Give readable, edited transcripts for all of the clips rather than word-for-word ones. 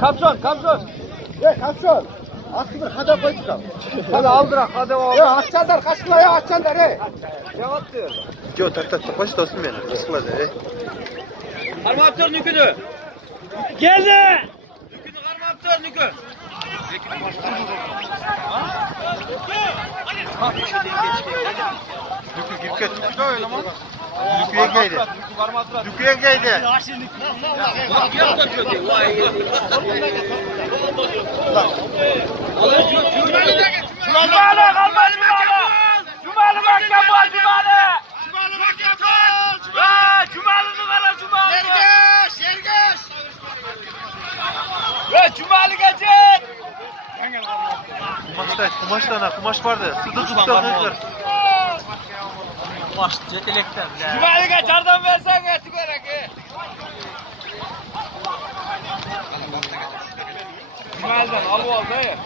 Kapson. Kapşon. Aslında hadi koy çıkalım. Hadi aldırak hadi o. Ya açanlar kaçtılar ya açanlar Cevap diyor. Yok tak baş da olsun beni. Sıkıldı. Karmaktör nükünü. Geldi. Nükünü karmaktör nükü. Lüküye geldi. Lüküye geldi. Bak yaptı kötü. Vay. Cumali kalma Cumali. Cumali bak yapma Cumali. Cumali bak yapma. Ya Cumali'ni kara Cumali. Yergeç. Ve Cumali geçin. Kumaş vardı. Sıdı tuttu. Kumaş cetelekten. Cumali geç aradan versen geçtik oraya. Cumali'den al dayı.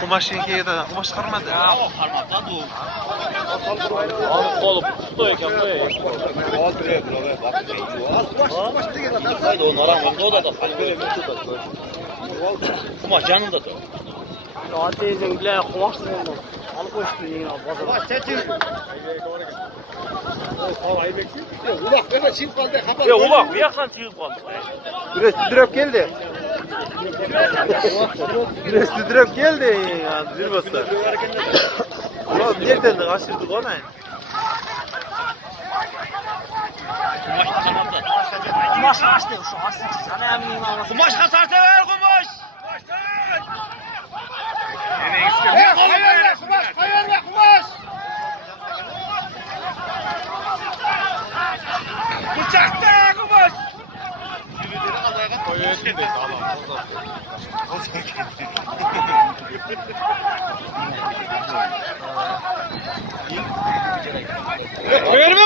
Kumaş yengeye de kumaş çıkarmadı. Ya o karmaktan dur. Abi kolu tutuyorken böyle. Haydi o naran o da kumaş yanında da. Ya teyzen bile kumaş mı oldu? Alıp koştun yine pazara. Kumaş çetin. Ulak böyle çift kaldı. Ya ulak bir yaksan çiğip kaldı. Direkt geldi. Direkt geldi. Bir basa. Ulan nereden kaçırdık onu? Kumaş kaçtı şu aslında. Sana eminim anlasın. Kumaş kaçarsa ver kumaş. Hayır ver kumaş. Bıçakta kumaş. Verme